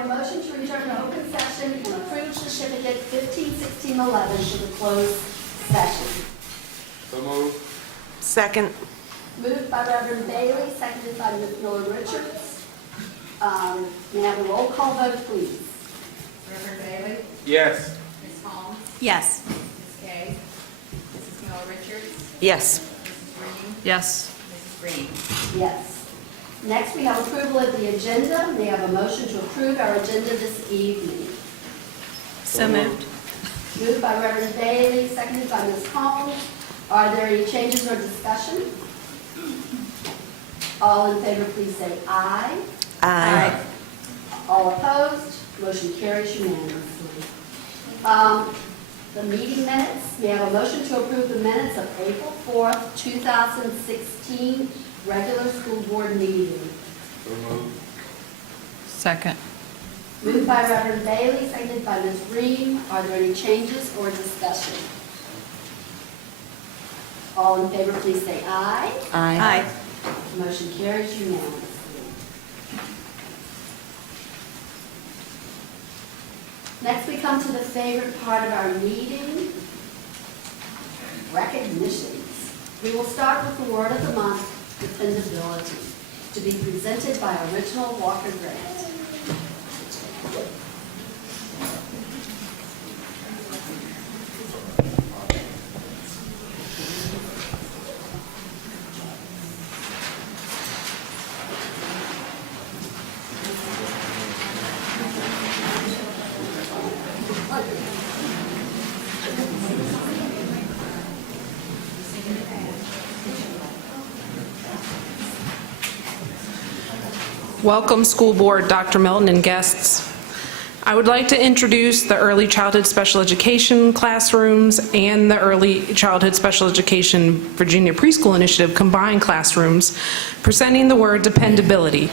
have a motion to return to open session and approve certificate 151611 to the closed session. So moved. Second. Moved by Reverend Bailey, seconded by Ms. Miller Richards. May I have a roll call vote, please? Reverend Bailey? Yes. Ms. Holmes? Yes. Ms. Gay? Mrs. Miller Richards? Yes. Mrs. Green? Yes. Mrs. Green? Yes. Next, we have approval of the agenda. May I have a motion to approve our agenda this evening? So moved. Moved by Reverend Bailey, seconded by Ms. Holmes. Are there any changes or discussion? All in favor, please say aye. Aye. All opposed? Motion carries unanimously. The meeting minutes, may I have a motion to approve the minutes of April 4th, 2016, regular school board meeting? So moved. Second. Moved by Reverend Bailey, seconded by Ms. Green. Are there any changes or discussion? All in favor, please say aye. Aye. Motion carries unanimously. Next, we come to the favorite part of our meeting, recognitions. We will start with the word of the month, dependability, to be presented by Original Walker Grant. Welcome, School Board, Dr. Milton, and guests. I would like to introduce the Early Childhood Special Education classrooms and the Early Childhood Special Education Virginia Preschool Initiative combined classrooms, presenting the word dependability.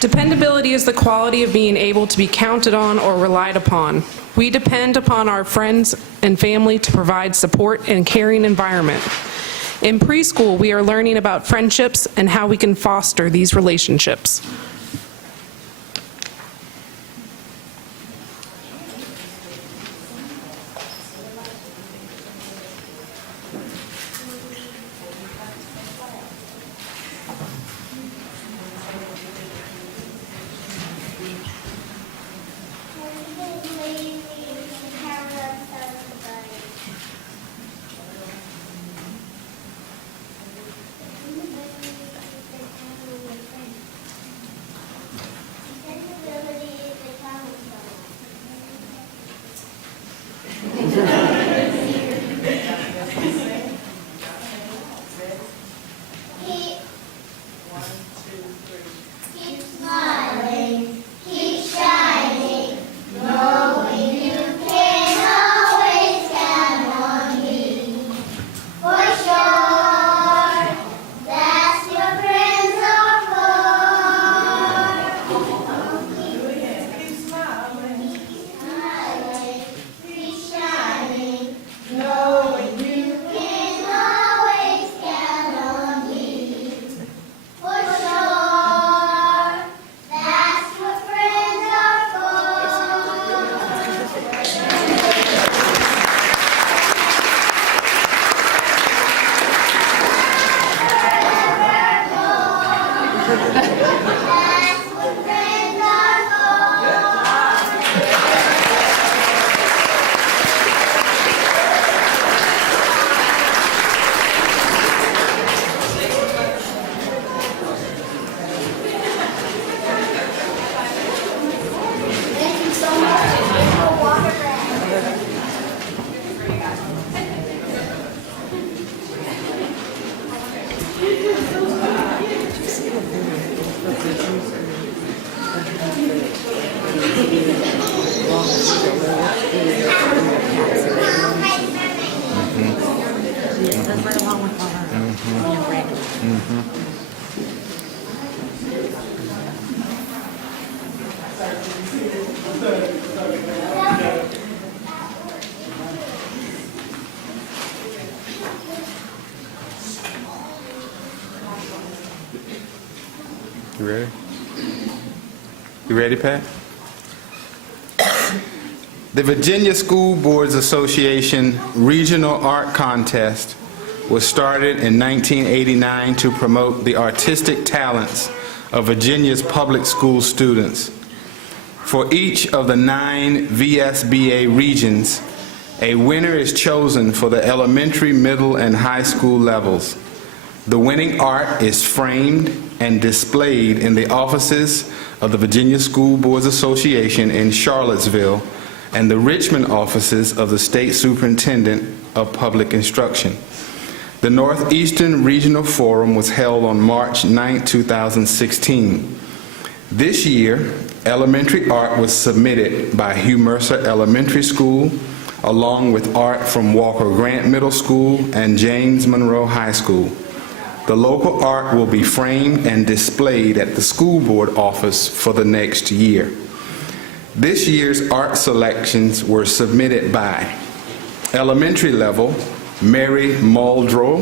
Dependability is the quality of being able to be counted on or relied upon. We depend upon our friends and family to provide support and caring environment. In preschool, we are learning about friendships and how we can foster these relationships. You ready? You ready, Pat? The Virginia School Boards Association Regional Art Contest was started in 1989 to promote the artistic talents of Virginia's public school students. For each of the 9 VSBA regions, a winner is chosen for the elementary, middle, and high school levels. The winning art is framed and displayed in the offices of the Virginia School Boards Association in Charlottesville and the Richmond offices of the State Superintendent of Public Instruction. The Northeastern Regional Forum was held on March 9, 2016. This year, elementary art was submitted by Hugh Mercer Elementary School, along with art from Walker Grant Middle School and James Monroe High School. The local art will be framed and displayed at the school board office for the next year. This year's art selections were submitted by elementary level, Mary Muldrow,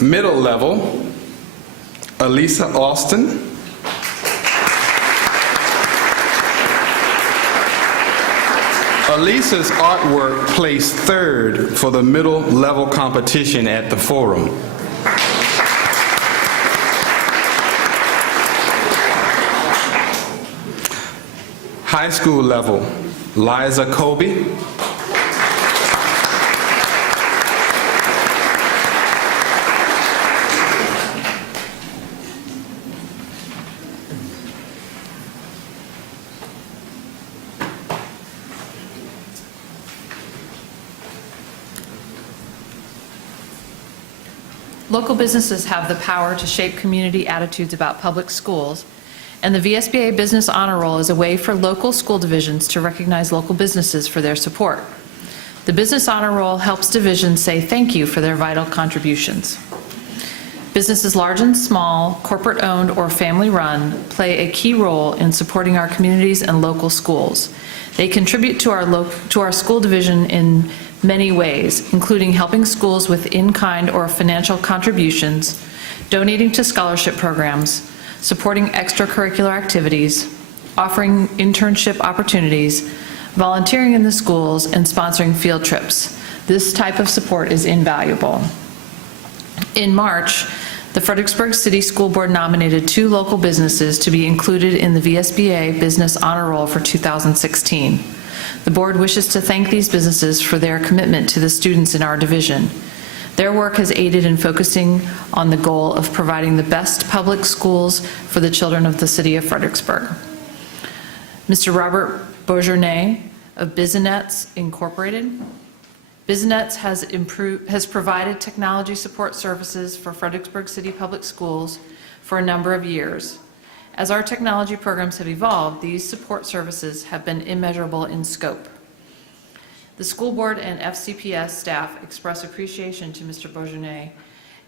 middle level, Elisa Austin, Elisa's artwork placed 3rd for the middle level competition at the forum. High school level, Liza Colby, Local businesses have the power to shape community attitudes about public schools, and the VSBA Business Honor Roll is a way for local school divisions to recognize local businesses for their support. The Business Honor Roll helps divisions say thank you for their vital contributions. Businesses large and small, corporate-owned or family-run, play a key role in supporting our communities and local schools. They contribute to our school division in many ways, including helping schools with in-kind or financial contributions, donating to scholarship programs, supporting extracurricular activities, offering internship opportunities, volunteering in the schools, and sponsoring field trips. This type of support is invaluable. In March, the Fredericksburg City School Board nominated 2 local businesses to be included in the VSBA Business Honor Roll for 2016. The board wishes to thank these businesses for their commitment to the students in our division. Their work has aided in focusing on the goal of providing the best public schools for the children of the city of Fredericksburg. Mr. Robert Beaujournet of Bizinets Incorporated. Bizinets has provided technology support services for Fredericksburg City Public Schools for a number of years. As our technology programs have evolved, these support services have been immeasurable in scope. The school board and FCPS staff express appreciation to Mr. Beaujournet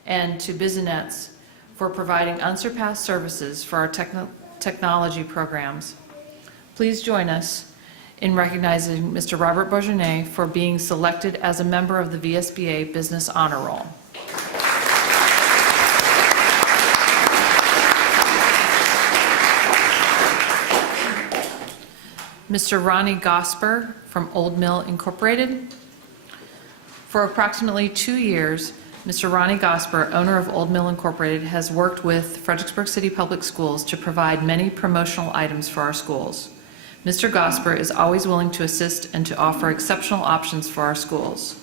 and to Bizinets for providing unsurpassed services for our technology programs. Please join us in recognizing Mr. Robert Beaujournet for being selected as a member of the VSBA Business Honor Roll. Mr. Ronnie Gosper from Old Mill Incorporated. For approximately 2 years, Mr. Ronnie Gosper, owner of Old Mill Incorporated, has worked with Fredericksburg City Public Schools to provide many promotional items for our schools. Mr. Gosper is always willing to assist and to offer exceptional options for our schools.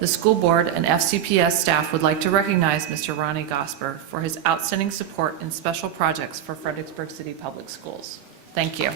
The school board and FCPS staff would like to recognize Mr. Ronnie Gosper for his outstanding support in special projects for Fredericksburg City Public Schools. Thank you.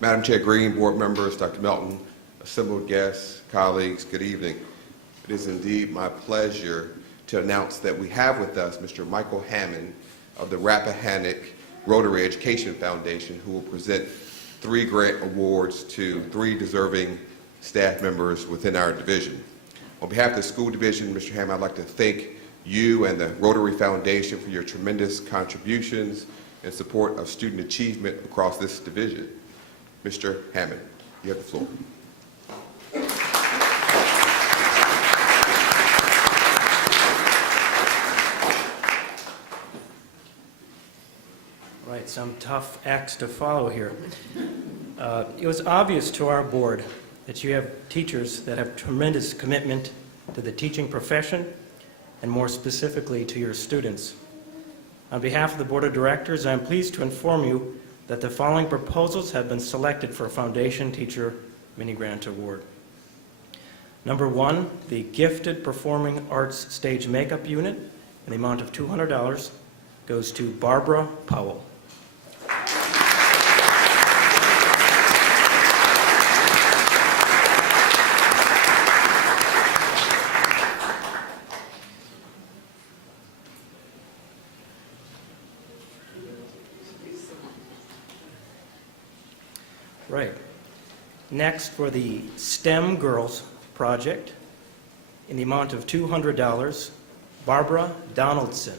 Madam Chair Green, board members, Dr. Melton, assembled guests, colleagues, good evening. It is indeed my pleasure to announce that we have with us Mr. Michael Hammond of the Rappahannock Rotary Education Foundation, who will present 3 grant awards to 3 deserving staff members within our division. On behalf of the school division, Mr. Hammond, I'd like to thank you and the Rotary Foundation for your tremendous contributions in support of student achievement across this division. Mr. Hammond, you have the floor. Right, some tough acts to follow here. It was obvious to our board that you have teachers that have tremendous commitment to the teaching profession and more specifically to your students. On behalf of the Board of Directors, I am pleased to inform you that the following proposals have been selected for a Foundation Teacher Mini Grant Award. Number 1, the Gifted Performing Arts Stage Makeup Unit in the amount of $200 goes to Barbara Powell. Right. Next, for the STEM Girls Project, in the amount of $200, Barbara Donaldson.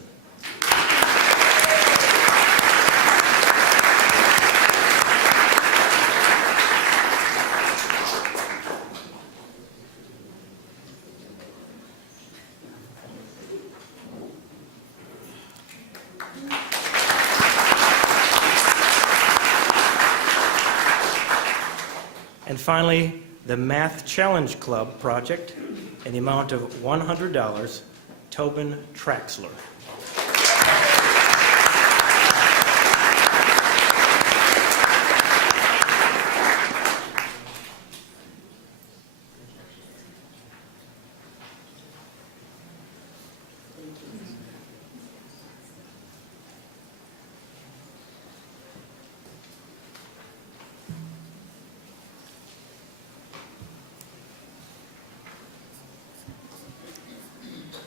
And finally, the Math Challenge Club project in the amount of $100, Tobin Traxler.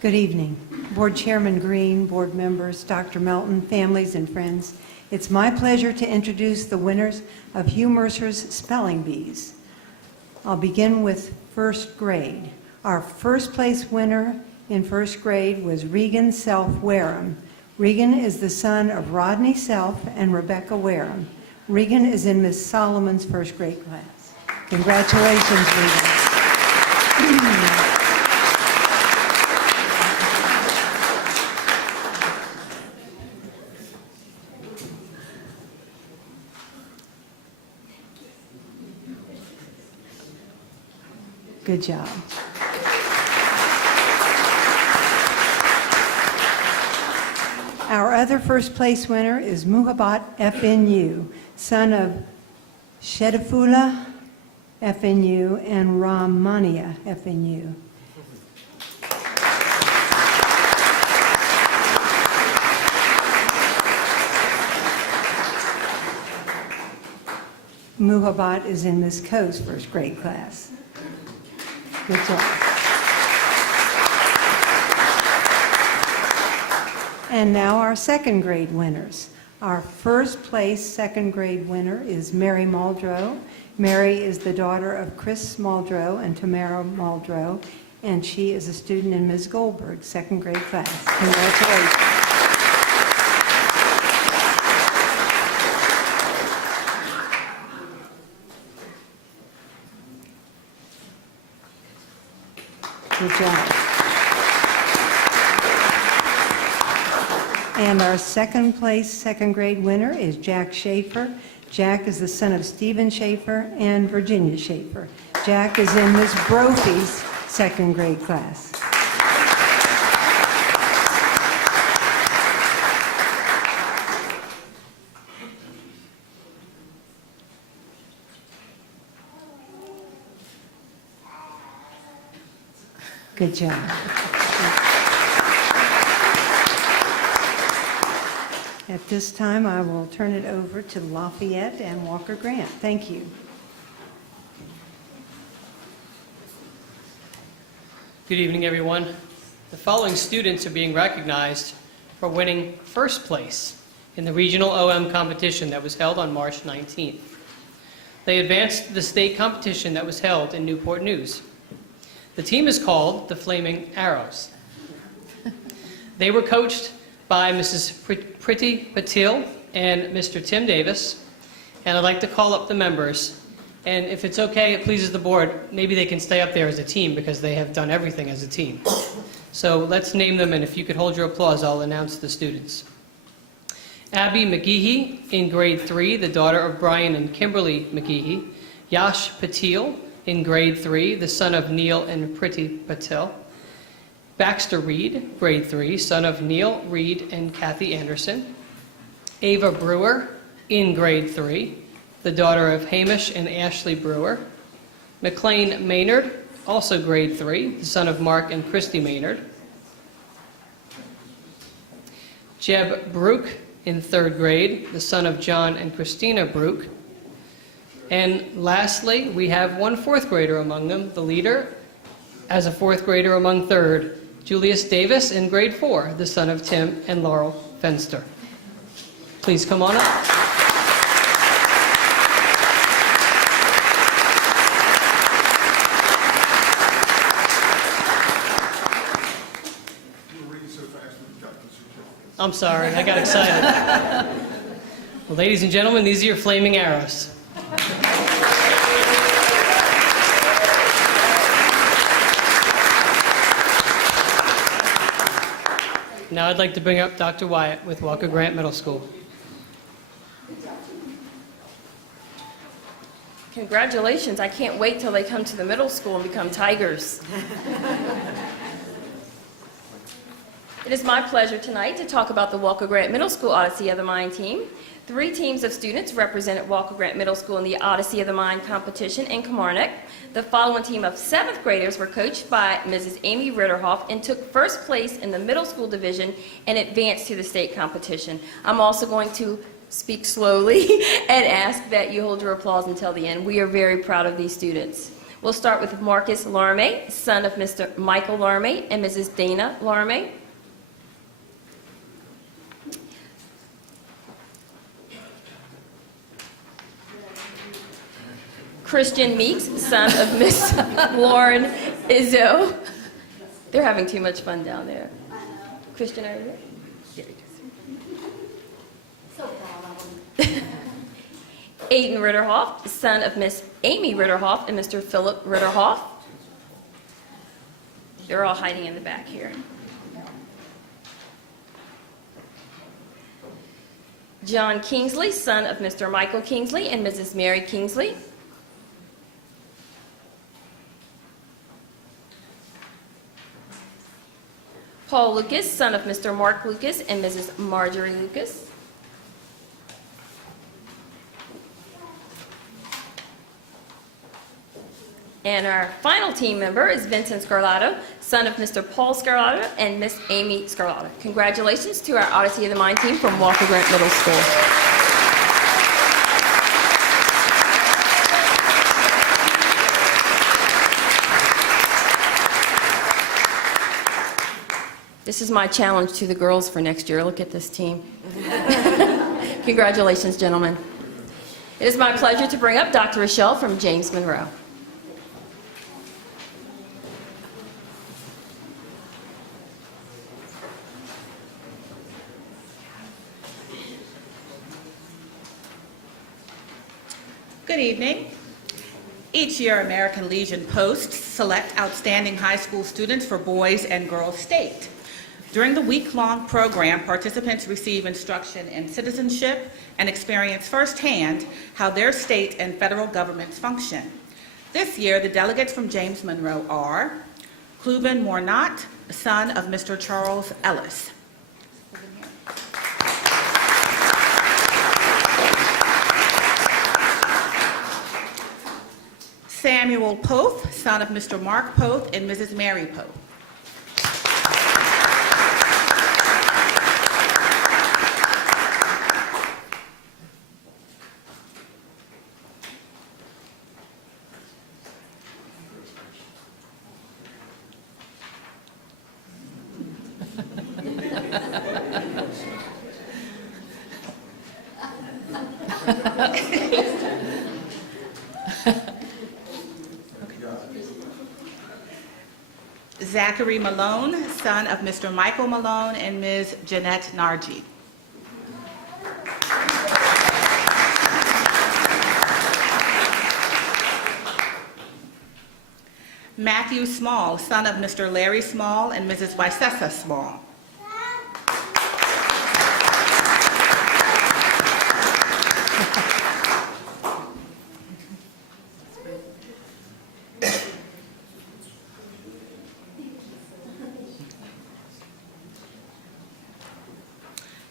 Good evening. Board Chairman Green, board members, Dr. Melton, families, and friends. It's my pleasure to introduce the winners of Hugh Mercer's Spelling Bees. I'll begin with first grade. Our first place winner in first grade was Regan Self Wareham. Regan is the son of Rodney Self and Rebecca Wareham. Regan is in Miss Solomon's first grade class. Congratulations, Regan. Good job. Our other first place winner is Muhabat FNU, son of Shedafula FNU and Ramania FNU. Muhabat is in Miss Coe's first grade class. Good job. And now our second grade winners. Our first place second grade winner is Mary Muldrow. Mary is the daughter of Chris Muldrow and Tamara Muldrow, and she is a student in Ms. Goldberg's second grade class. Congratulations. Good job. And our second place, second grade winner is Jack Schaefer. Jack is the son of Stephen Schaefer and Virginia Schaefer. Jack is in Ms. Brophy's second grade class. Good job. At this time, I will turn it over to Lafayette and Walker Grant. Thank you. Good evening, everyone. The following students are being recognized for winning first place in the regional OM competition that was held on March 19th. They advanced to the state competition that was held in Newport News. The team is called the Flaming Arrows. They were coached by Mrs. Priti Patil and Mr. Tim Davis, and I'd like to call up the members. And if it's okay, it pleases the board, maybe they can stay up there as a team because they have done everything as a team. So let's name them, and if you could hold your applause, I'll announce the students. Abby McGeehee in grade 3, the daughter of Brian and Kimberly McGeehee. Yash Patil in grade 3, the son of Neil and Priti Patil. Baxter Reed, grade 3, son of Neil Reed and Kathy Anderson. Ava Brewer in grade 3, the daughter of Hamish and Ashley Brewer. McLean Maynard, also grade 3, the son of Mark and Christy Maynard. Jeb Brook in 3rd grade, the son of John and Christina Brook. And lastly, we have one 4th grader among them, the leader, as a 4th grader among 3rd, Julius Davis in grade 4, the son of Tim and Laurel Fenster. Please come on up. I'm sorry, I got excited. Well, ladies and gentlemen, these are your Flaming Arrows. Now I'd like to bring up Dr. Wyatt with Walker Grant Middle School. Congratulations. I can't wait till they come to the middle school and become Tigers. It is my pleasure tonight to talk about the Walker Grant Middle School Odyssey of the Mind team. 3 teams of students represented Walker Grant Middle School in the Odyssey of the Mind competition in Kilmarnock. The following team of 7th graders were coached by Mrs. Amy Ritterhoff and took first place in the middle school division and advanced to the state competition. I'm also going to speak slowly and ask that you hold your applause until the end. We are very proud of these students. We'll start with Marcus Larmay, son of Mr. Michael Larmay and Mrs. Dana Larmay. Christian Meeks, son of Miss Lauren Izzo. They're having too much fun down there. Christian, are you there? So proud of them. Aiden Ritterhoff, son of Miss Amy Ritterhoff and Mr. Philip Ritterhoff. They're all hiding in the back here. John Kingsley, son of Mr. Michael Kingsley and Mrs. Mary Kingsley. Paul Lucas, son of Mr. Mark Lucas and Mrs. Marjorie Lucas. And our final team member is Vincent Scarlato, son of Mr. Paul Scarlato and Miss Amy Scarlato. Congratulations to our Odyssey of the Mind team from Walker Grant Middle School. This is my challenge to the girls for next year. Look at this team. Congratulations, gentlemen. It is my pleasure to bring up Dr. Rochelle from James Monroe. Good evening. Each year, American Legion posts select outstanding high school students for Boys and Girls State. During the week-long program, participants receive instruction in citizenship and experience firsthand how their state and federal governments function. This year, the delegates from James Monroe are Kluben Mornott, son of Mr. Charles Ellis. Samuel Poth, son of Mr. Mark Poth and Mrs. Mary Poth. Zachary Malone, son of Mr. Michael Malone and Ms. Jeanette Nargi. Matthew Small, son of Mr. Larry Small and Mrs. Wysessa Small.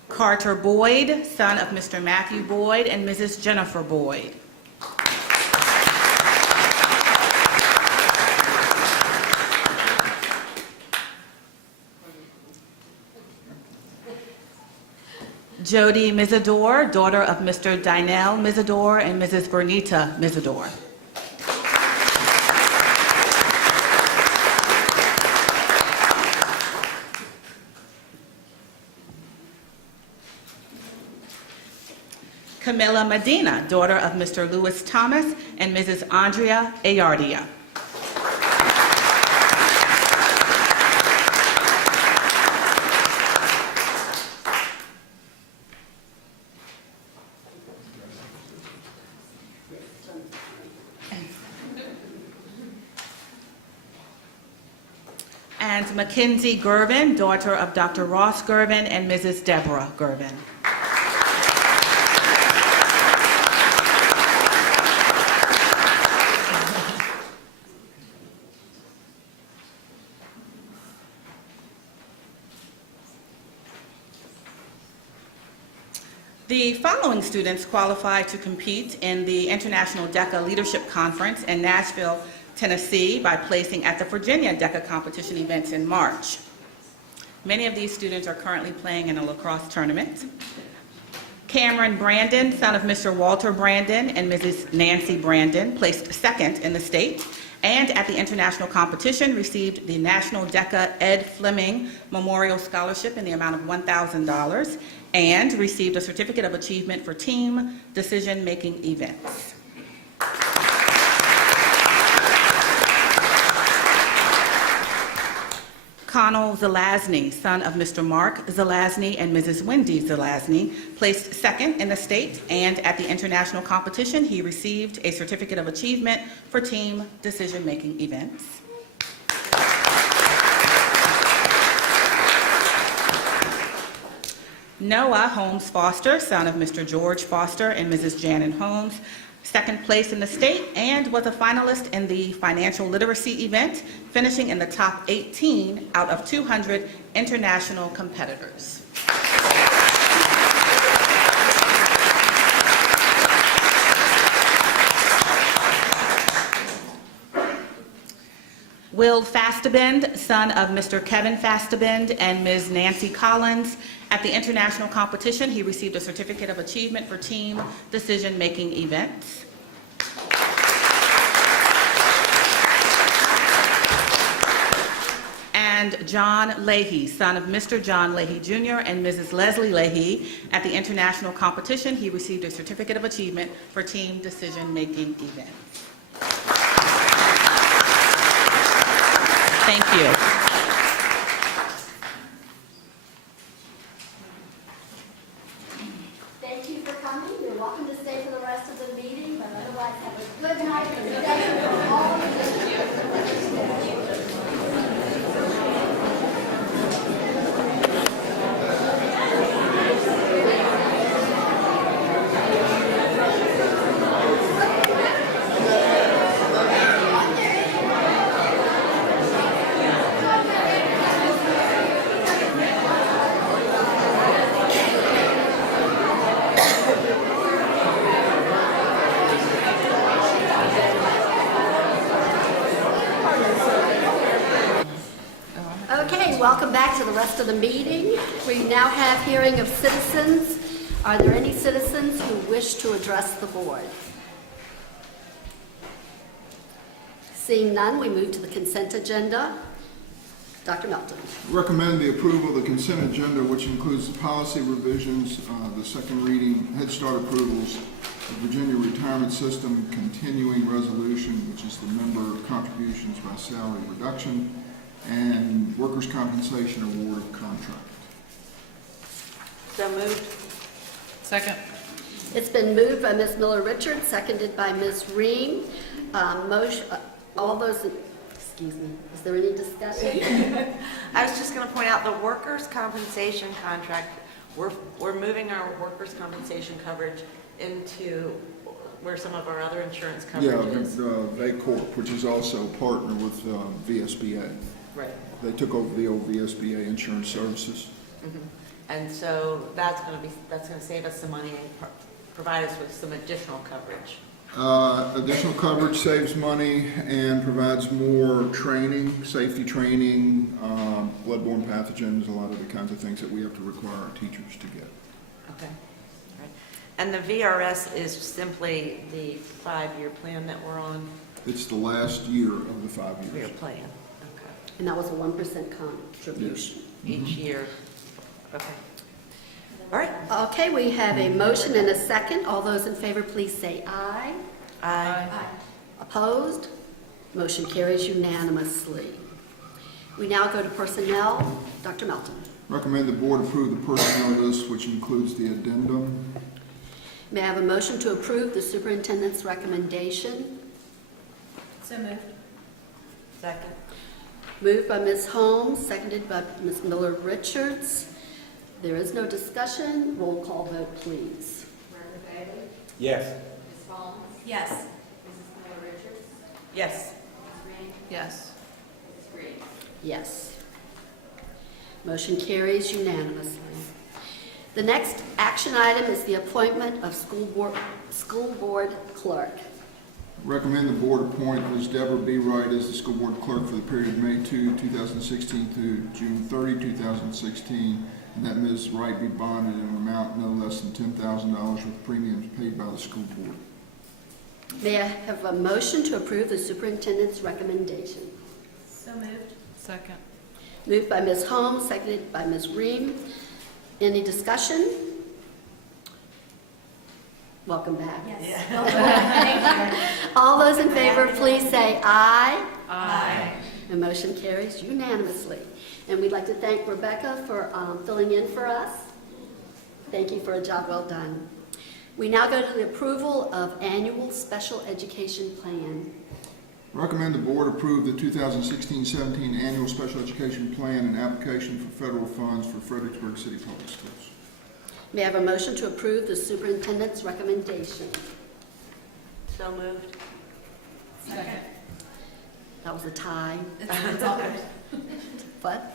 Carter Boyd, son of Mr. Matthew Boyd and Mrs. Jennifer Boyd. Jody Mizador, daughter of Mr. Dinell Mizador and Mrs. Bernita Mizador. Camilla Medina, daughter of Mr. Louis Thomas and Mrs. Andrea Ayardia. And Mackenzie Gervin, daughter of Dr. Ross Gervin and Mrs. Deborah Gervin. The following students qualify to compete in the International DECA Leadership Conference in Nashville, Tennessee by placing at the Virginia DECA competition events in March. Many of these students are currently playing in a lacrosse tournament. Cameron Brandon, son of Mr. Walter Brandon and Mrs. Nancy Brandon, placed second in the state and at the international competition received the National DECA Ed Fleming Memorial Scholarship in the amount of $1,000 and received a Certificate of Achievement for Team Decision-Making Events. Connell Zelazny, son of Mr. Mark Zelazny and Mrs. Wendy Zelazny, placed second in the state, and at the international competition, he received a Certificate of Achievement for Team Decision-Making Events. Noah Holmes Foster, son of Mr. George Foster and Mrs. Janet Holmes, second place in the state and was a finalist in the financial literacy event, finishing in the top 18 out of 200 international competitors. Will Fastabend, son of Mr. Kevin Fastabend and Ms. Nancy Collins. At the international competition, he received a Certificate of Achievement for Team Decision-Making Events. And John Leahy, son of Mr. John Leahy Jr. and Mrs. Leslie Leahy. At the international competition, he received a Certificate of Achievement for Team Decision-Making Events. Thank you. Thank you for coming. You're welcome to stay for the rest of the meeting, but otherwise have a good night and thank you for all of you. Okay, welcome back to the rest of the meeting. We now have hearing of citizens. Are there any citizens who wish to address the board? Seeing none, we move to the consent agenda. Dr. Melton. Recommend the approval of the consent agenda, which includes the policy revisions, the second reading, Head Start approvals, the Virginia Retirement System Continuing Resolution, which is the member contributions by salary reduction, and workers' compensation award of contract. So moved. Second. It's been moved by Ms. Miller-Richards, seconded by Ms. Ream. All those, excuse me, is there any discussion? I was just going to point out the workers' compensation contract. We're moving our workers' compensation coverage into where some of our other insurance Yeah, coverage is. VACORP, which is also a partner with VSBA. Right. They took over the old VSBA insurance services. Mhm. And so that's going to save us some money and provide us with some additional coverage. Additional coverage saves money and provides more training, safety training, bloodborne pathogens, a lot of the kinds of things that we have to require our teachers to get. Okay. All right. And the VRS is simply the 5-year plan that we're on? It's the last year of the 5 years. Year plan. Okay. And that was a 1% contribution. Each year. Okay. All right. Okay, we have a motion and a second. All those in favor, please say aye. Aye. Opposed? Motion carries unanimously. We now go to personnel. Dr. Melton. Recommend the board approve the personnel list, which includes the addendum. May I have a motion to approve the superintendent's recommendation? So moved. Second. Moved by Ms. Holmes, seconded by Ms. Miller-Richards. There is no discussion. Roll call vote, please. Reverend Bailey? Yes. Ms. Holmes? Yes. Mrs. Miller-Richards? Yes. Ms. Reed? Yes. Ms. Green? Yes. Motion carries unanimously. The next action item is the appointment of school board clerk. Recommend the board appoint Ms. Deborah B. Wright as the school board clerk for the period May 2, 2016 through June 30, 2016, and that Ms. Wright be bonded in an amount no less than $10,000 with premiums paid by the school board. May I have a motion to approve the superintendent's recommendation? So moved. Second. Moved by Ms. Holmes, seconded by Ms. Ream. Any discussion? Welcome back. Yes. All those in favor, please say aye. Aye. The motion carries unanimously. And we'd like to thank Rebecca for filling in for us. Thank you for a job well done. We now go to the approval of annual special education plan. Recommend the board approve the 2016-17 annual special education plan and application for federal funds for Fredericksburg City Public Schools. May I have a motion to approve the superintendent's recommendation? So moved. Second. That was a tie. It's all good. What?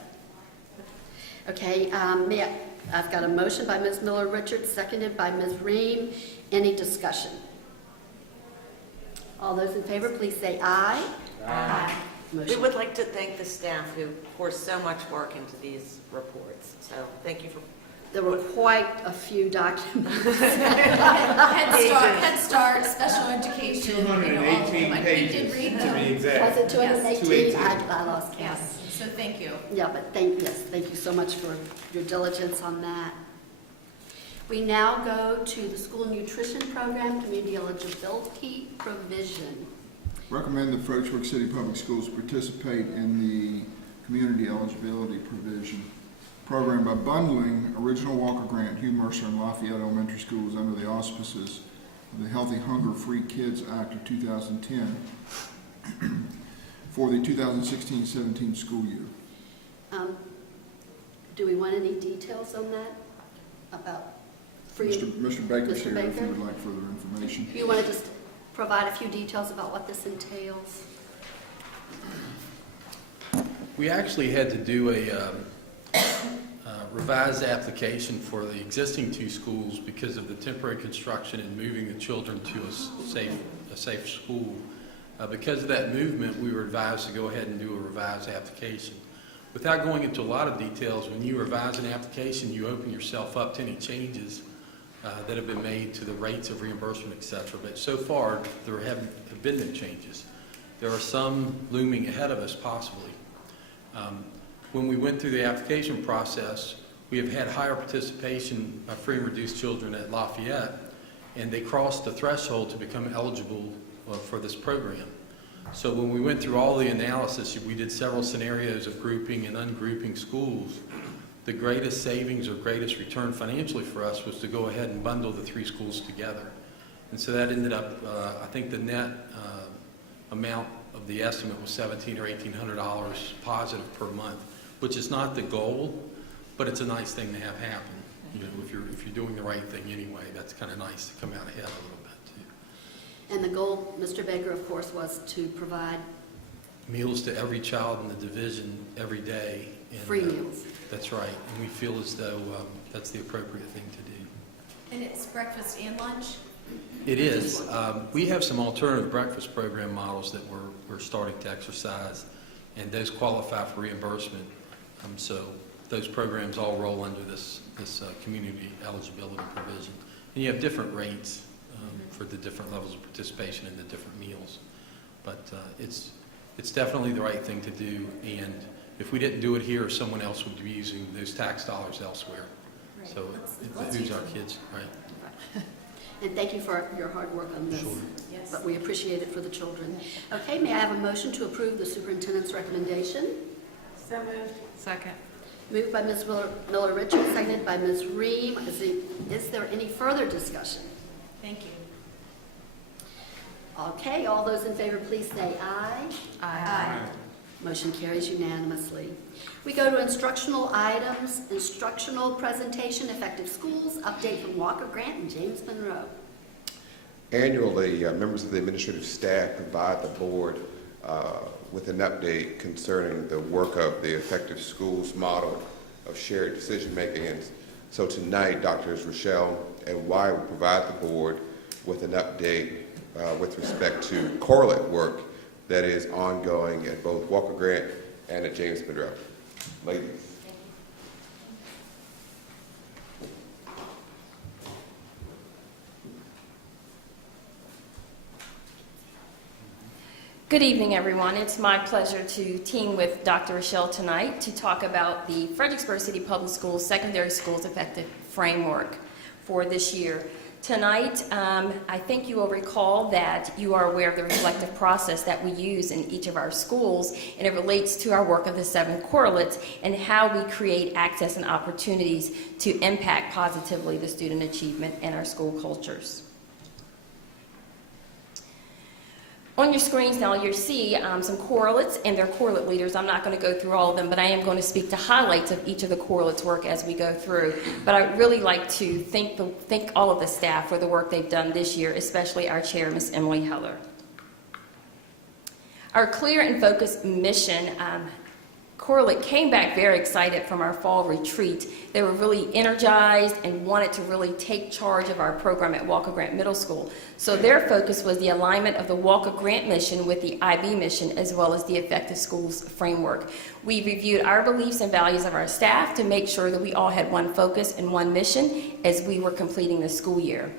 Okay, I've got a motion by Ms. Miller-Richards, seconded by Ms. Ream. Any discussion? All those in favor, please say aye. Aye. We Motion. would like to thank the staff who pour so much work into these reports. So thank you for. There were quite a few documents. Head Start, special education. 218 pages, to be exact. Was it 218? Yes, I lost count. Yes, so thank you. Yeah, but thank you so much for your diligence on that. We now go to the school nutrition program, community eligibility provision. Recommend that Fredericksburg City Public Schools participate in the community eligibility provision program by bundling original Walker Grant, Hugh Mercer, and Lafayette Elementary Schools under the auspices of the Healthy Hunger Free Kids Act of 2010 for the 2016-17 school year. Do we want any details on that about free? Mr. Baker's Mr. here if Baker? you would like further information. You want to just provide a few details about what this entails? We actually had to do a revised application for the existing two schools because of the temporary construction and moving the children to a safe school. Because of that movement, we were advised to go ahead and do a revised application. Without going into a lot of details, when you revise an application, you open yourself up to any changes that have been made to the rates of reimbursement, et cetera. But so far, there have been no changes. There are some looming ahead of us, possibly. When we went through the application process, we have had higher participation by free and reduced children at Lafayette, and they crossed the threshold to become eligible for this program. So when we went through all the analysis, we did several scenarios of grouping and ungrouping schools. The greatest savings or greatest return financially for us was to go ahead and bundle the 3 schools together. And so that ended up, I think the net amount of the estimate was $1,700 or $1,800 positive per month, which is not the goal, but it's a nice thing to have happen. You know, if you're doing the right thing anyway, that's kind of nice to come out ahead a little bit too. And the goal, Mr. Baker, of course, was to provide Meals to every child in the division every day. And, free meals. That's right, and we feel as though that's the appropriate thing to do. And it's breakfast and lunch? It is. We have some alternative breakfast program models that we're starting to exercise, and those qualify for reimbursement. So those programs all roll under this community eligibility provision. And you have different rates for the different levels of participation in the different meals. But it's definitely the right thing to do, and if we didn't do it here, someone else would be using those tax dollars elsewhere. Right. So it behooves our kids, right? And thank you for your hard work on this. Sure. Yes. But we appreciate it for the children. Okay, may I have a motion to approve the superintendent's recommendation? So moved. Second. Moved by Ms. Miller-Richards, seconded by Ms. Ream. Is there any further discussion? Thank you. Okay, all those in favor, please say aye. Aye. Motion carries unanimously. We go to instructional items, instructional presentation, effective schools, update from Walker Grant and James Monroe. Annually, members of the administrative staff provide the board with an update concerning the work of the effective schools model of shared decision-making. And so tonight, Drs. Rochelle and Wyatt will provide the board with an update with respect to correlate work that is ongoing at both Walker Grant and at James Monroe. Ladies. Good evening, everyone. It's my pleasure to team with Dr. Rochelle tonight to talk about the Fredericksburg City Public Schools Secondary Schools Effective Framework for this year. Tonight, I think you will recall that you are aware of the reflective process that we use in each of our schools, and it relates to our work of the 7 correlates and how we create access and opportunities to impact positively the student achievement and our school cultures. On your screens now, you'll see some correlates and their correlate leaders. I'm not going to go through all of them, but I am going to speak to highlights of each of the correlates work as we go through. But I'd really like to thank all of the staff for the work they've done this year, especially our chair, Ms. Emily Heller. Our clear and focused mission, Correlate came back very excited from our fall retreat. They were really energized and wanted to really take charge of our program at Walker Grant Middle School. So their focus was the alignment of the Walker Grant mission with the IB mission, as well as the Effective Schools framework. We reviewed our beliefs and values of our staff to make sure that we all had one focus and one mission as we were completing the school year.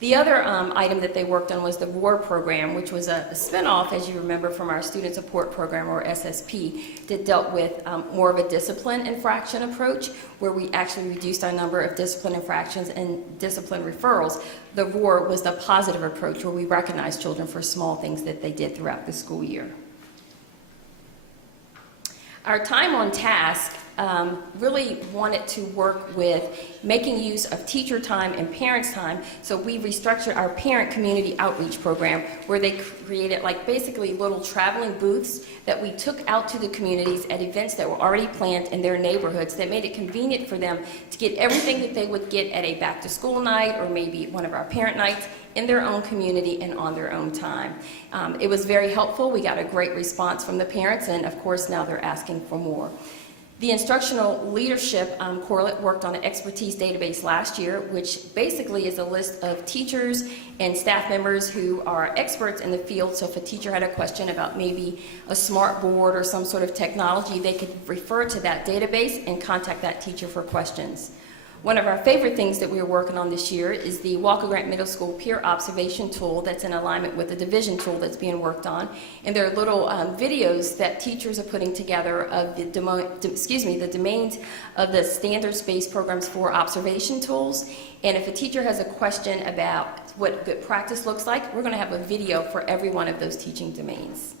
The other item that they worked on was the WAR program, which was a spinoff, as you remember, from our Student Support Program, or SSP, that dealt with more of a discipline infraction approach, where we actually reduced our number of discipline infractions and discipline referrals. The WAR was the positive approach, where we recognized children for small things that they did throughout the school year. Our time on task really wanted to work with making use of teacher time and parents' time, so we restructured our parent community outreach program, where they created basically little traveling booths that we took out to the communities at events that were already planned in their neighborhoods that made it convenient for them to get everything that they would get at a back-to-school night or maybe one of our parent nights in their own community and on their own time. It was very helpful. We got a great response from the parents, and of course now they're asking for more. The instructional leadership correlate worked on an expertise database last year, which basically is a list of teachers and staff members who are experts in the field. So if a teacher had a question about maybe a smart board or some sort of technology, they could refer to that database and contact that teacher for questions. One of our favorite things that we are working on this year is the Walker Grant Middle School Peer Observation Tool that's in alignment with the division tool that's being worked on. And there are little videos that teachers are putting together of the domains of the standards-based programs for observation tools. And if a teacher has a question about what good practice looks like, we're going to have a video for every one of those teaching domains.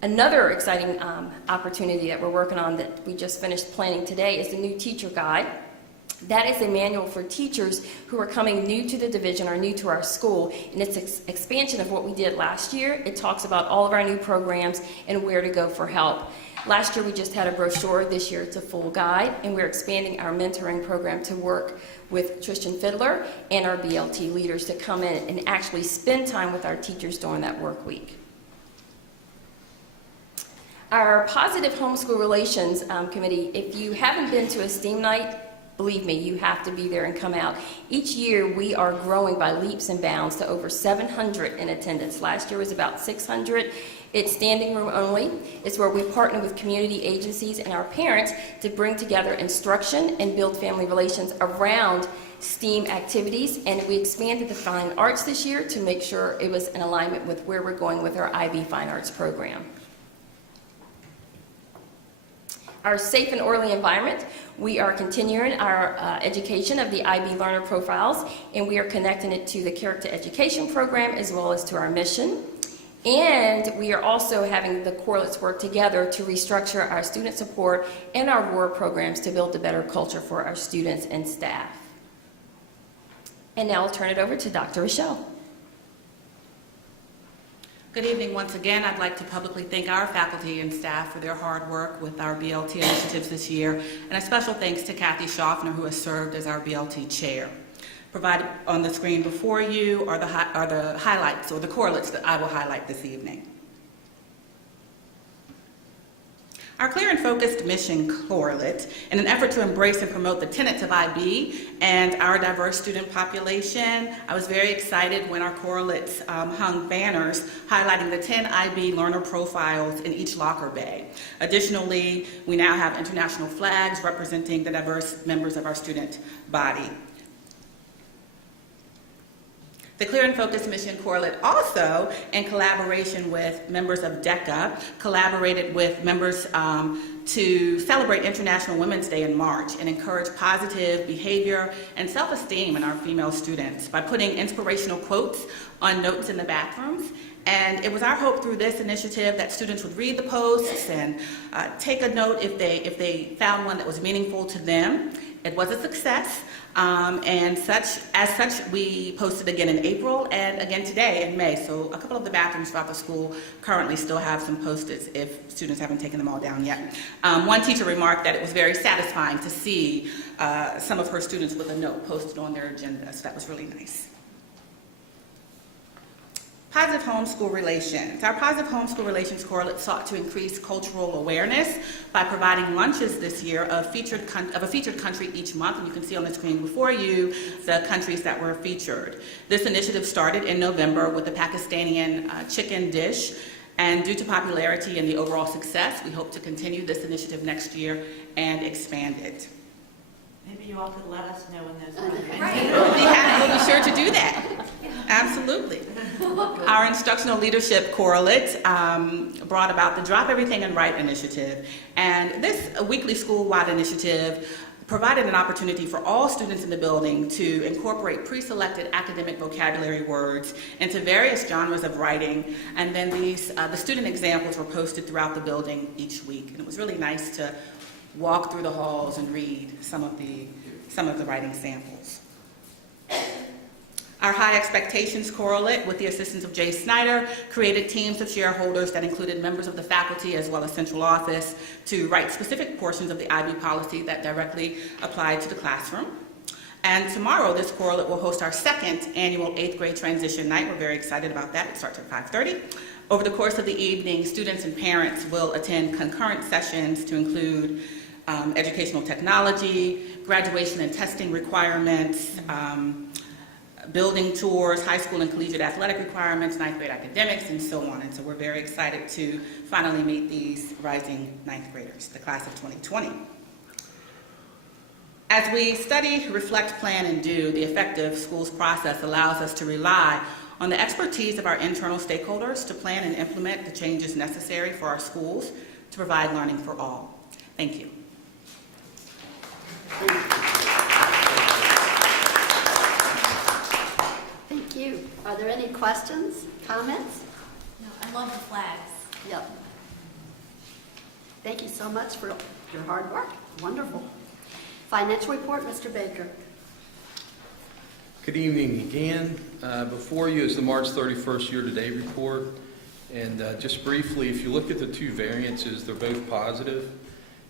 Another exciting opportunity that we're working on that we just finished planning today is the new teacher guide. That is a manual for teachers who are coming new to the division or new to our school, and it's an expansion of what we did last year. It talks about all of our new programs and where to go for help. Last year we just had a brochure. This year it's a full guide, and we're expanding our mentoring program to work with Tristan Fiddler and our BLT leaders to come in and actually spend time with our teachers during that work week. Our Positive Homeschool Relations Committee, if you haven't been to a STEAM night, believe me, you have to be there and come out. Each year, we are growing by leaps and bounds to over 700 in attendance. Last year was about 600. It's standing room only. It's where we partner with community agencies and our parents to bring together instruction and build family relations around STEAM activities. And we expanded the fine arts this year to make sure it was in alignment with where we're going with our IB Fine Arts program. Our safe and orderly environment, we are continuing our education of the IB learner profiles, and we are connecting it to the character education program as well as to our mission. And we are also having the correlates work together to restructure our student support and our WAR programs to build a better culture for our students and staff. And now I'll turn it over to Dr. Rochelle. Good evening once again. I'd like to publicly thank our faculty and staff for their hard work with our BLT initiatives this year, and a special thanks to Kathy Schaffner, who has served as our BLT chair. Provided on the screen before you are the highlights or the correlates that I will highlight this evening. Our clear and focused mission correlate, in an effort to embrace and promote the tenets of IB and our diverse student population, I was very excited when our correlates hung banners highlighting the 10 IB learner profiles in each locker bay. Additionally, we now have international flags representing the diverse members of our student body. The Clear and Focused Mission Correlate also, in collaboration with members of DECA, collaborated with members to celebrate International Women's Day in March and encourage positive behavior and self-esteem in our female students by putting inspirational quotes on notes in the bathrooms. And it was our hope through this initiative that students would read the posts and take a note if they found one that was meaningful to them. It was a success, and as such, we posted again in April and again today in May. So a couple of the bathrooms throughout the school currently still have some post-its if students haven't taken them all down yet. One teacher remarked that it was very satisfying to see some of her students with a note posted on their agenda, so that was really nice. Positive homeschool relations. Our positive homeschool relations correlate sought to increase cultural awareness by providing lunches this year of a featured country each month, and you can see on the screen before you the countries that were featured. This initiative started in November with the Pakistani chicken dish, and due to popularity and the overall success, we hope to continue this initiative next year and expand it. Maybe you all could let us know when those are ready. Right. We'll be sure to do that. Absolutely. Our instructional leadership correlate brought about the Drop Everything and Write initiative. And this weekly school-wide initiative provided an opportunity for all students in the building to incorporate pre-selected academic vocabulary words into various genres of writing. And then the student examples were posted throughout the building each week. And it was really nice to walk through the halls and read some of the writing samples. Our High Expectations correlate, with the assistance of Jay Snyder, created teams of shareholders that included members of the faculty as well as central office to write specific portions of the IB policy that directly applied to the classroom. And tomorrow, this correlate will host our second annual 8th grade transition night. We're very excited about that. It starts at 5:30. Over the course of the evening, students and parents will attend concurrent sessions to include educational technology, graduation and testing requirements, building tours, high school and collegiate athletic requirements, 9th grade academics, and so on. And so we're very excited to finally meet these rising 9th graders, the class of 2020. As we study, reflect, plan, and do, the effective schools process allows us to rely on the expertise of our internal stakeholders to plan and implement the changes necessary for our schools to provide learning for all. Thank you. Thank you. Are there any questions, comments? No, I love the flags. Yep. Thank you so much for your hard work. Wonderful. Financial report, Mr. Baker. Good evening again. Before you is the March 31st year-to-date report. And just briefly, if you look at the two variances, they're both positive.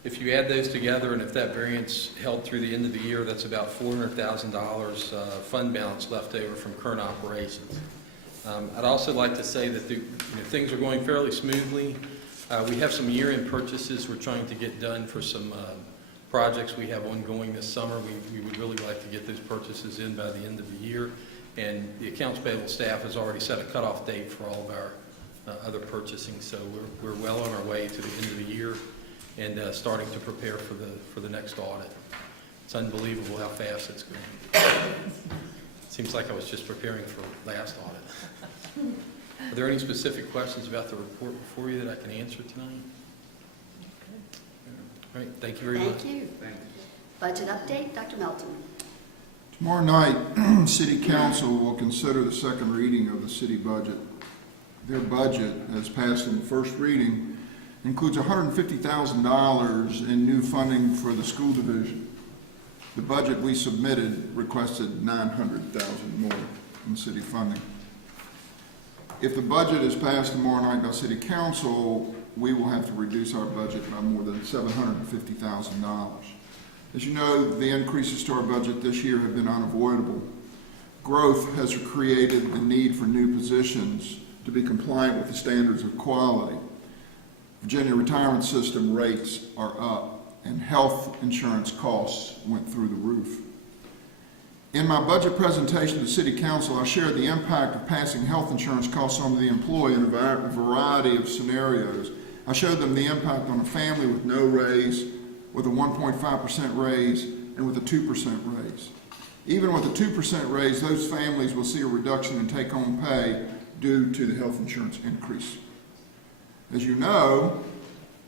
If you add those together and if that variance held through the end of the year, that's about $400,000 fund balance left over from current operations. I'd also like to say that things are going fairly smoothly. We have some year-end purchases we're trying to get done for some projects we have ongoing this summer. We would really like to get those purchases in by the end of the year. And the accounts payable staff has already set a cutoff date for all of our other purchasing. So we're well on our way to the end of the year and starting to prepare for the next audit. It's unbelievable how fast it's going. It seems like I was just preparing for last audit. Are there any specific questions about the report before you that I can answer tonight? All right, thank you very much. Thank you. Budget update, Dr. Melton. Tomorrow night, City Council will consider the second reading of the city budget. Their budget, as passed in the first reading, includes $150,000 in new funding for the school division. The budget we submitted requested $900,000 more in city funding. If the budget is passed tomorrow night by City Council, we will have to reduce our budget by more than $750,000. As you know, the increases to our budget this year have been unavoidable. Growth has created the need for new positions to be compliant with the standards of quality. Virginia retirement system rates are up, and health insurance costs went through the roof. In my budget presentation to City Council, I shared the impact of passing health insurance costs on the employee in a variety of scenarios. I showed them the impact on a family with no raise, with a 1.5% raise, and with a 2% raise. Even with a 2% raise, those families will see a reduction in take-home pay due to the health insurance increase. As you know,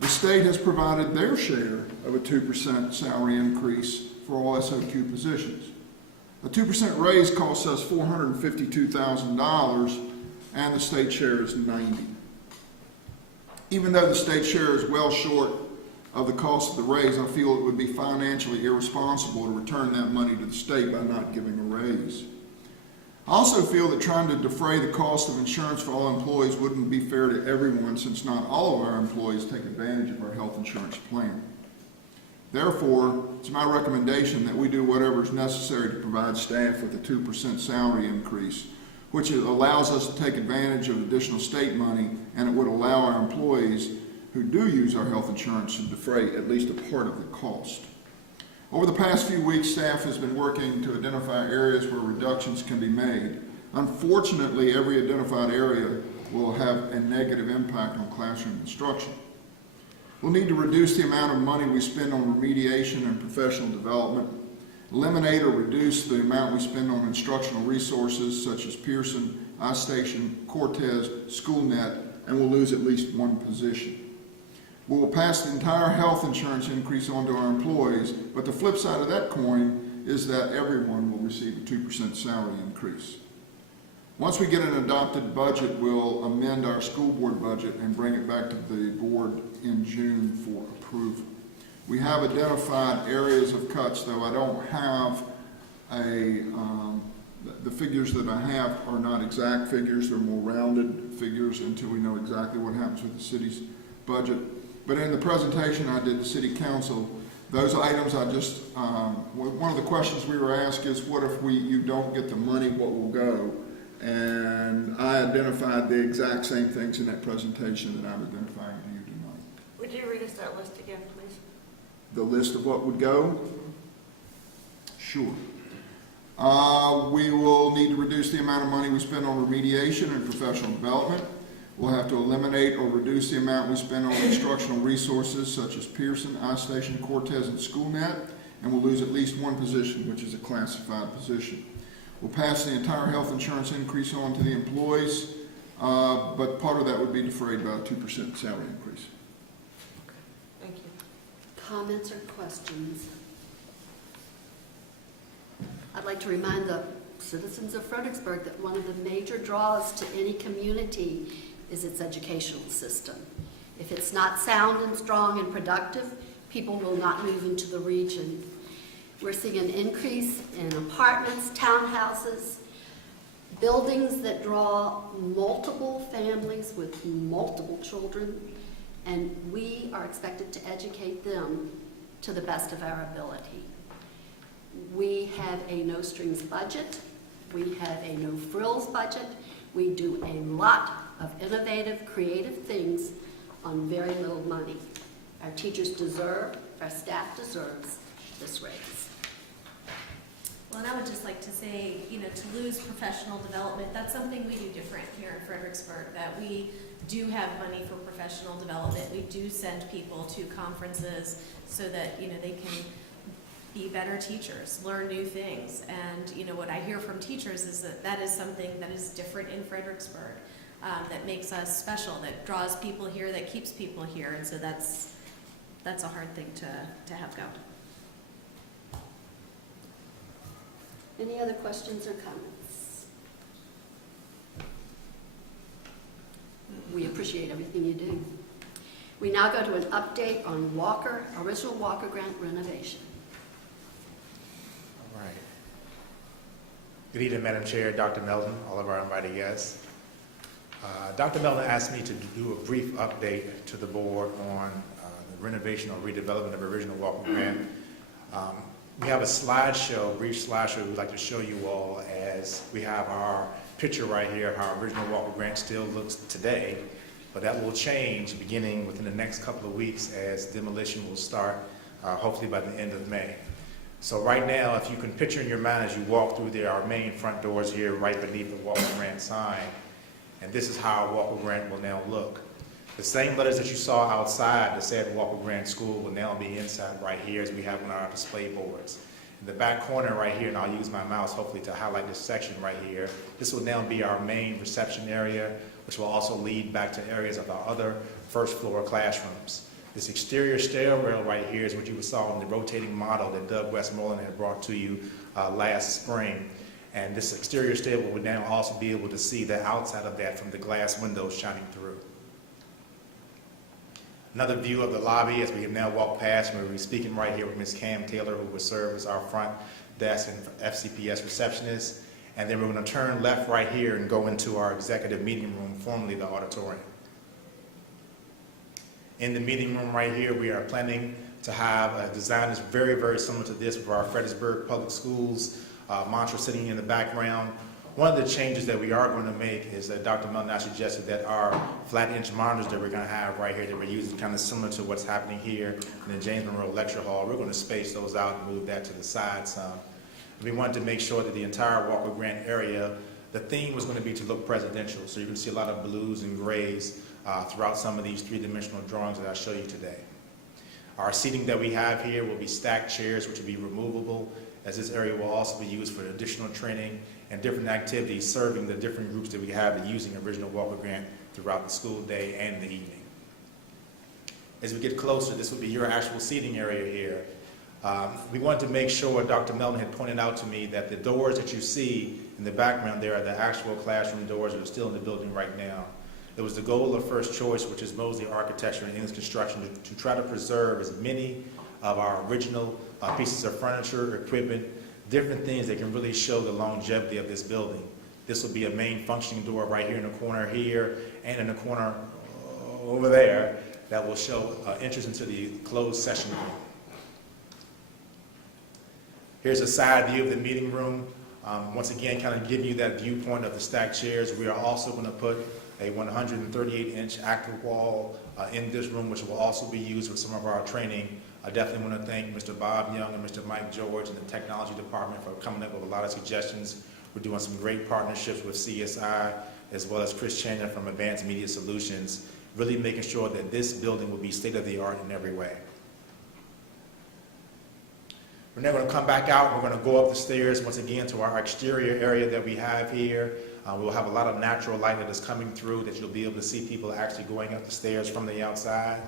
the state has provided their share of a 2% salary increase for all SOQ positions. A 2% raise costs us $452,000, and the state share is $90,000. Even though the state share is well short of the cost of the raise, I feel it would be financially irresponsible to return that money to the state by not giving a raise. I also feel that trying to defray the cost of insurance for all employees wouldn't be fair to everyone, since not all of our employees take advantage of our health insurance plan. Therefore, it's my recommendation that we do whatever is necessary to provide staff with a 2% salary increase, which allows us to take advantage of additional state money, and it would allow our employees who do use our health insurance to defray at least a part of the cost. Over the past few weeks, staff has been working to identify areas where reductions can be made. Unfortunately, every identified area will have a negative impact on classroom instruction. We'll need to reduce the amount of money we spend on remediation and professional development, eliminate or reduce the amount we spend on instructional resources such as Pearson, iStation, Cortez, SchoolNet, and we'll lose at least one position. We will pass the entire health insurance increase on to our employees, but the flip side of that coin is that everyone will receive a 2% salary increase. Once we get an adopted budget, we'll amend our school board budget and bring it back to the board in June for approval. We have identified areas of cuts, though I don't have the figures that I have are not exact figures. They're more rounded figures until we know exactly what happens with the city's budget. But in the presentation I did to City Council, those items I just, one of the questions we were asked is, what if you don't get the money, what will go? And I identified the exact same things in that presentation that I'm identifying to you tonight. Would you read us that list again, please? The list of what would go? Sure. We will need to reduce the amount of money we spend on remediation and professional development. We'll have to eliminate or reduce the amount we spend on instructional resources such as Pearson, iStation, Cortez, and SchoolNet. and will lose at least one position, which is a classified position. We'll pass the entire health insurance increase on to the employees, but part of that would be defrayed by a 2% salary increase. Thank you. Comments or questions? I'd like to remind the citizens of Fredericksburg that one of the major draws to any community is its educational system. If it's not sound and strong and productive, people will not move into the region. We're seeing an increase in apartments, townhouses, buildings that draw multiple families with multiple children, and we are expected to educate them to the best of our ability. We have a no-strings budget. We have a no-frills budget. We do a lot of innovative, creative things on very little money. Our teachers deserve, our staff deserves this raise. Well, and I would just like to say, to lose professional development, that's something we do different here in Fredericksburg, that we do have money for professional development. We do send people to conferences so that, they can be better teachers, learn new things. And, what I hear from teachers is that is something that is different in Fredericksburg, that makes us special, that draws people here, that keeps people here. And so that's a hard thing to have go. Any other questions or comments? We appreciate everything you do. We now go to an update on original Walker Grant renovation. All right. Good evening, Madam Chair, Dr. Melton, all of our invited guests. Dr. Melton asked me to do a brief update to the board on the renovation or redevelopment of original Walker Grant. We have a slideshow, a brief slideshow we'd like to show you all as we have our picture right here, how original Walker Grant still looks today, but that will change beginning within the next couple of weeks as demolition will start, hopefully by the end of May. So right now, if you can picture in your mind as you walk through there, our main front doors here right beneath the Walker Grant sign, and this is how Walker Grant will now look. The same letters that you saw outside that said Walker Grant School will now be inside right here as we have on our display boards. In the back corner right here, and I'll use my mouse hopefully to highlight this section right here, this will now be our main reception area, which will also lead back to areas of our other first floor classrooms. This exterior stairwell right here is what you saw in the rotating model that Doug Westmoreland had brought to you last spring. And this exterior stairwell will now also be able to see the outside of that from the glass windows shining through. Another view of the lobby as we have now walked past, and we're speaking right here with Ms. Cam Taylor, who will serve as our front desk and FCPS receptionist. And then we're going to turn left right here and go into our executive meeting room, formerly the auditorium. In the meeting room right here, we are planning to have a design that's very, very similar to this for our Fredericksburg Public Schools mantra sitting in the background. One of the changes that we are going to make is that Dr. Melton suggested that our flat-inch monitors that we're going to have right here that we're using kind of similar to what's happening here in the James Monroe Lecture Hall. We're going to space those out and move that to the side some. We wanted to make sure that the entire Walker Grant area, the theme was going to be to look presidential. So you can see a lot of blues and grays throughout some of these three-dimensional drawings that I'll show you today. Our seating that we have here will be stacked chairs, which will be removable, as this area will also be used for additional training and different activities serving the different groups that we have using original Walker Grant throughout the school day and the evening. As we get closer, this will be your actual seating area here. We wanted to make sure, Dr. Melton had pointed out to me, that the doors that you see in the background there are the actual classroom doors that are still in the building right now. It was the goal of First Choice, which is Mosley Architecture and English Construction, to try to preserve as many of our original pieces of furniture, equipment, different things that can really show the longevity of this building. This will be a main functioning door right here in the corner here and in the corner over there that will show entrance into the closed session room. Here's a side view of the meeting room. Once again, kind of giving you that viewpoint of the stacked chairs. We are also going to put a 138-inch active wall in this room, which will also be used for some of our training. I definitely want to thank Mr. Bob Young and Mr. Mike George and the technology department for coming up with a lot of suggestions. We're doing some great partnerships with CSI as well as Chris Chandler from Advanced Media Solutions, really making sure that this building will be state-of-the-art in every way. We're now going to come back out. We're going to go up the stairs once again to our exterior area that we have here. We'll have a lot of natural light that is coming through that you'll be able to see people actually going up the stairs from the outside.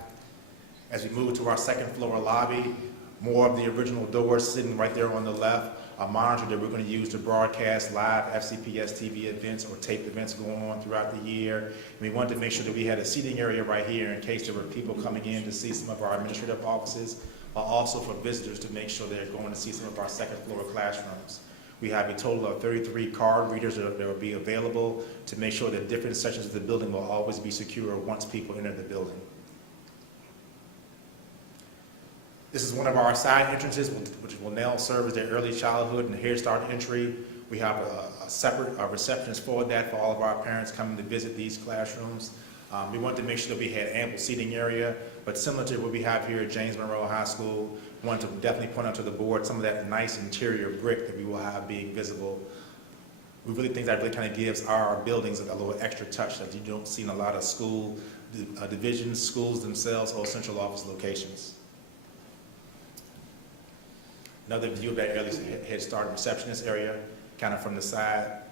As we move to our second floor lobby, more of the original doors sitting right there on the left, a monitor that we're going to use to broadcast live FCPS TV events or taped events going on throughout the year. And we wanted to make sure that we had a seating area right here in case there were people coming in to see some of our administrative offices, but also for visitors to make sure they're going to see some of our second floor classrooms. We have a total of 33 card readers that will be available to make sure that different sections of the building will always be secure once people enter the building. This is one of our side entrances, which will now serve as their early childhood and Head Start entry. We have a separate receptionist for that for all of our parents coming to visit these classrooms. We wanted to make sure that we had ample seating area, but similar to what we have here at James Monroe High School, we wanted to definitely point out to the board some of that nice interior brick that we will have being visible. We really think that really kind of gives our buildings a little extra touch that you don't see in a lot of school divisions, schools themselves, or central office locations. Another view of that early Head Start receptionist area, kind of from the side.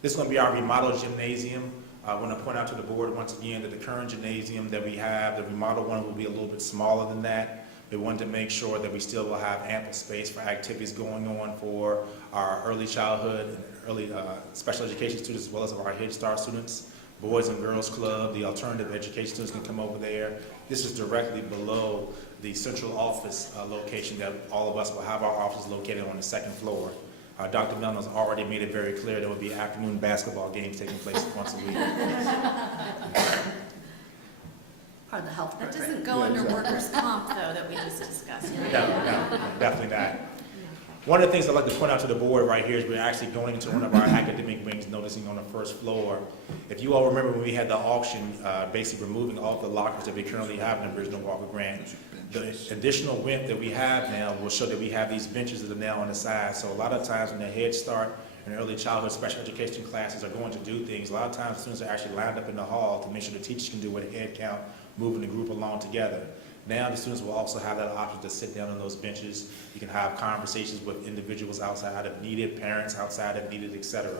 This is going to be our remodeled gymnasium. I want to point out to the board once again that the current gymnasium that we have, the remodeled one, will be a little bit smaller than that. We wanted to make sure that we still will have ample space for activities going on for our early childhood and early special education students, as well as our Head Start students. Boys and Girls Club, the alternative education students can come over there. This is directly below the central office location that all of us will have our offices located on the second floor. Dr. Mellon has already made it very clear there will be afternoon basketball games taking place once a week. Part of the health That program. doesn't go under workers' comp, though, that we just discussed, right? No, definitely not. One of the things I'd like to point out to the board right here is we're actually going into one of our academic wings, noticing on the first floor. If you all remember when we had the auction, basically removing all of the lockers that we currently have in the original Walker Grant, the additional width that we have now will show that we have these benches that are now on the side. So a lot of times when the Head Start and early childhood special education classes are going to do things, a lot of times students are actually lined up in the hall to make sure the teachers can do a head count, moving the group along together. Now the students will also have that option to sit down on those benches. You can have conversations with individuals outside if needed, parents outside if needed, etc.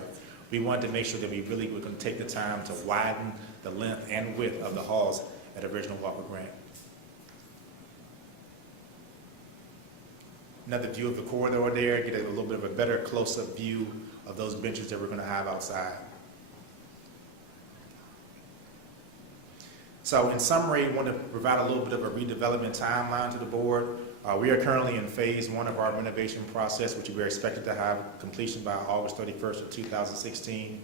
We wanted to make sure that we really were going to take the time to widen the length and width of the halls at original Walker Grant. Another view of the corridor there, get a little bit of a better close-up view of those benches that we're going to have outside. So in summary, I want to provide a little bit of a redevelopment timeline to the board. We are currently in phase 1 of our renovation process, which we are expected to have completion by August 31st of 2016.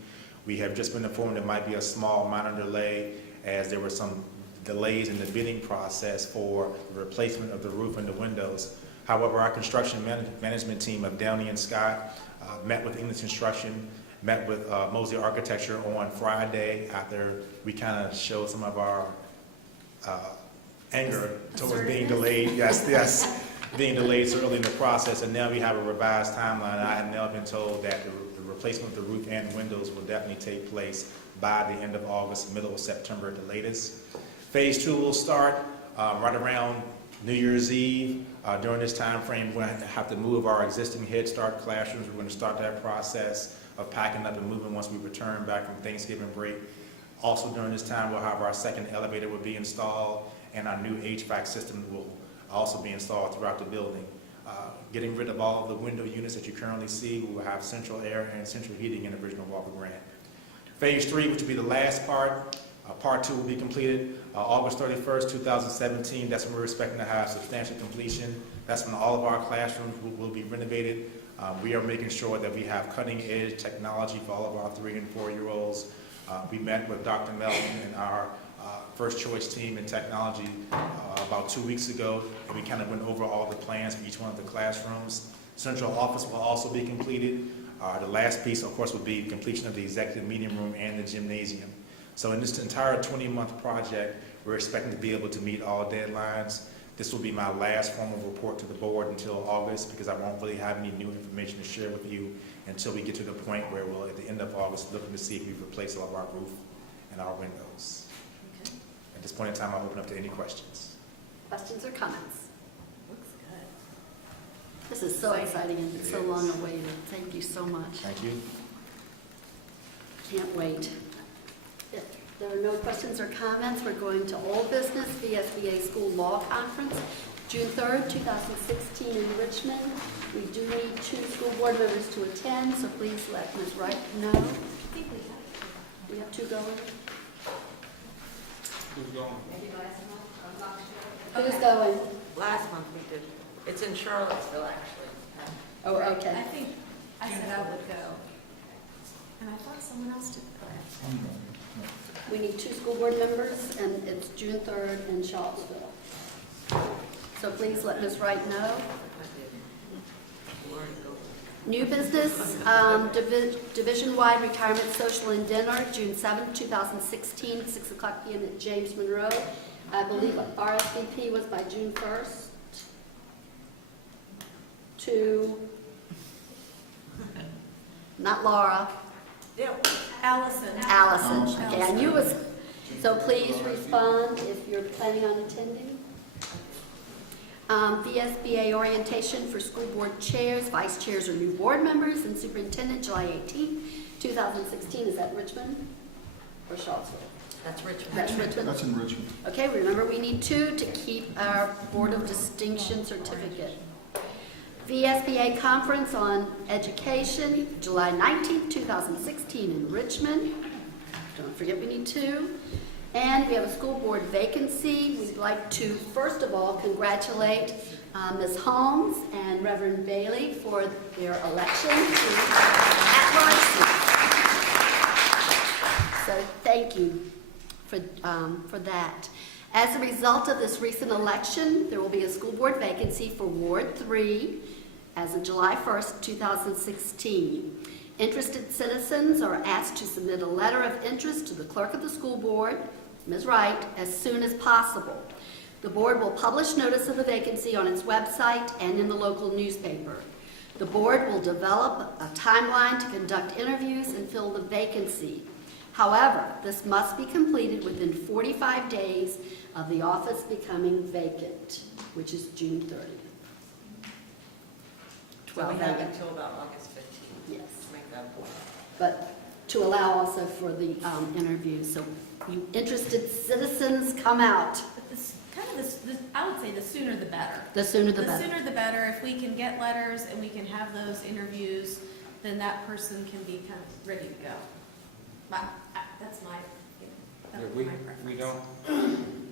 We have just been informed there might be a small minor delay as there were some delays in the bidding process for the replacement of the roof and the windows. However, our construction management team of Downey and Scott met with English Construction, met with Mosey Architecture on Friday after we kind of showed some of our anger towards being delayed. Yes, being delayed so early in the process, and now we have a revised timeline. I have now been told that the replacement of the roof and windows will definitely take place by the end of August, middle of September at the latest. Phase 2 will start right around New Year's Eve. During this time frame, we're going to have to move our existing Head Start classrooms. We're going to start that process of packing up and moving once we return back from Thanksgiving break. Also during this time, we'll have our second elevator will be installed, and our new HVAC system will also be installed throughout the building. Getting rid of all of the window units that you currently see, we will have central air and central heating in the original Walker Grant. Phase 3, which will be the last part, Part 2 will be completed August 31st, 2017. That's when we're expecting to have substantial completion. That's when all of our classrooms will be renovated. We are making sure that we have cutting-edge technology for all of our 3- and 4-year-olds. We met with Dr. Melton and our first choice team in technology about 2 weeks ago, and we kind of went over all the plans for each one of the classrooms. Central office will also be completed. The last piece, of course, would be completion of the executive meeting room and the gymnasium. So in this entire 20-month project, we're expecting to be able to meet all deadlines. This will be my last formal report to the board until August, because I won't really have any new information to share with you until we get to the point where we'll, at the end of August, looking to see if we've replaced all of our roof and our windows. Okay. At this point in time, I'll open up to any questions. Questions or comments? Looks good. This is so exciting and so long awaited. Thank you so much. Thank you. Can't wait. If there are no questions or comments, we're going to old business, VSBA School Law Conference, June 3rd, 2016 in Richmond. We do need 2 school board members to attend, so please let Ms. Wright know. I think we have. We have 2 going. Who's going? Who's going? Last month we did, it's in Charlottesville, actually. Oh, I okay. think I said I would go. And I thought someone else did go. We need 2 school board members, and it's June 3rd in Charlottesville. So please let Ms. Wright know. New business, division-wide retirement social and dinner, June 7th, 2016, 6 o'clock p.m. at James Monroe. I believe RSVP was by June 1st to, not Laura, Allison. Allison. Okay, I knew it was, so please respond if you're planning on attending. VSBA orientation for school board chairs, vice chairs, or new board members, and superintendent, July 18th, 2016. Is that Richmond or Charlottesville? That's Richmond. That's Richmond. That's in Richmond. Okay, remember we need 2 to keep our Board of Distinction certificate. VSBA Conference on Education, July 19th, 2016 in Richmond. Don't forget we need 2. And we have a school board vacancy. We'd like to, first of all, congratulate Ms. Holmes and Reverend Bailey for their election to at-large seats. So thank you for that. As a result of this recent election, there will be a school board vacancy for Ward 3 as of July 1st, 2016. Interested citizens are asked to submit a letter of interest to the clerk of the school board, Ms. Wright, as soon as possible. The board will publish notice of the vacancy on its website and in the local newspaper. The board will develop a timeline to conduct interviews and fill the vacancy. However, this must be completed within 45 days of the office becoming vacant, which is June 30th. So we have until about August 15th. Yes. To make that point. But to allow also for the interviews. So you interested citizens, come out. But this, kind of this, I would say the sooner the better. The sooner the The better. sooner the better. If we can get letters and we can have those interviews, then that person can be kind of ready to go. That's my, that would be my preference. We don't,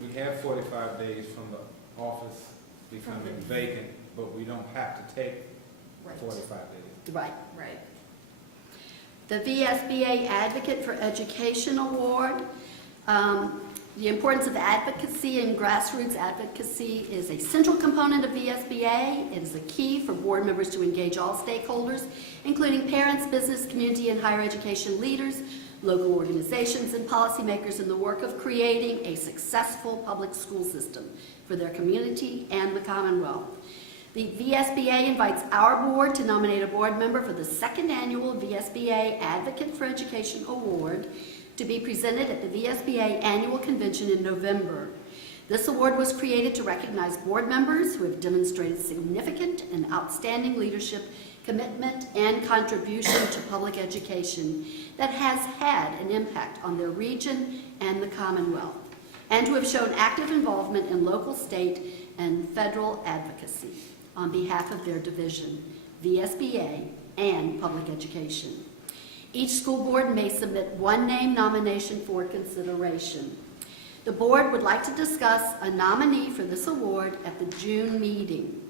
we have 45 days from the office becoming vacant, but we don't have to take Right. 45 days. Right. Right. The VSBA Advocate for Education Award. The importance of advocacy and grassroots advocacy is a central component of VSBA. It is a key for board members to engage all stakeholders, including parents, business, community, and higher education leaders, local organizations, and policymakers in the work of creating a successful public school system for their community and the Commonwealth. The VSBA invites our board to nominate a board member for the 2nd annual VSBA Advocate for Education Award to be presented at the VSBA Annual Convention in November. This award was created to recognize board members who have demonstrated significant and outstanding leadership, commitment, and contribution to public education that has had an impact on their region and the Commonwealth, and who have shown active involvement in local, state, and federal advocacy on behalf of their division, VSBA, and public education. Each school board may submit 1 name nomination for consideration. The board would like to discuss a nominee for this award at the June meeting.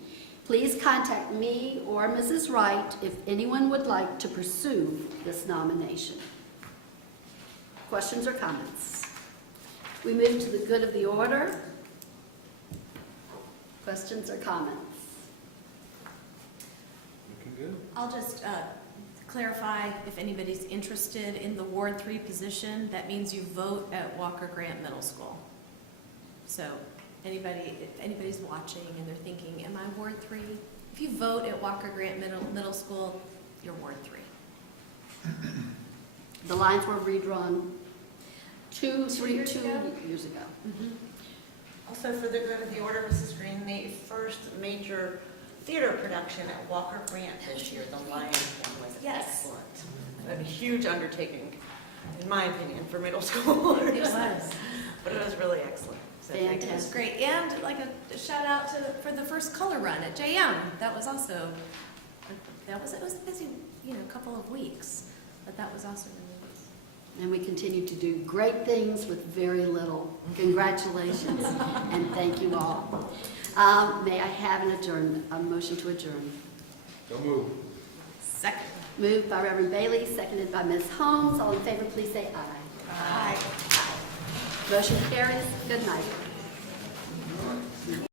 Please contact me or Mrs. Wright if anyone would like to pursue this nomination. Questions or comments? We move to the good of the order. Questions or comments? Looking good. I'll just clarify, if anybody's interested in the Ward 3 position, that means you vote at Walker Grant Middle School. So if anybody's watching and they're thinking, am I Ward 3? If you vote at Walker Grant Middle School, you're Ward 3. The lines were redrawn 2 2 years ago? years ago. Also, for the good of the order, Mrs. Green, the first major theater production at Walker Grant this year, The Lion King, was excellent. A huge undertaking, in my opinion, for middle schoolers. It was. But it was really excellent. So thank you. It was great. And like a shout out for the first color run at JM. That was also, it was a busy, couple of weeks, but that was also really nice. And we continue to do great things with very little. Congratulations, and thank you all. May I have a motion to adjourn? So move. Second. Moved by Reverend Bailey, seconded by Ms. Holmes. All in favor, please say aye. Aye. Motion carries. Good night.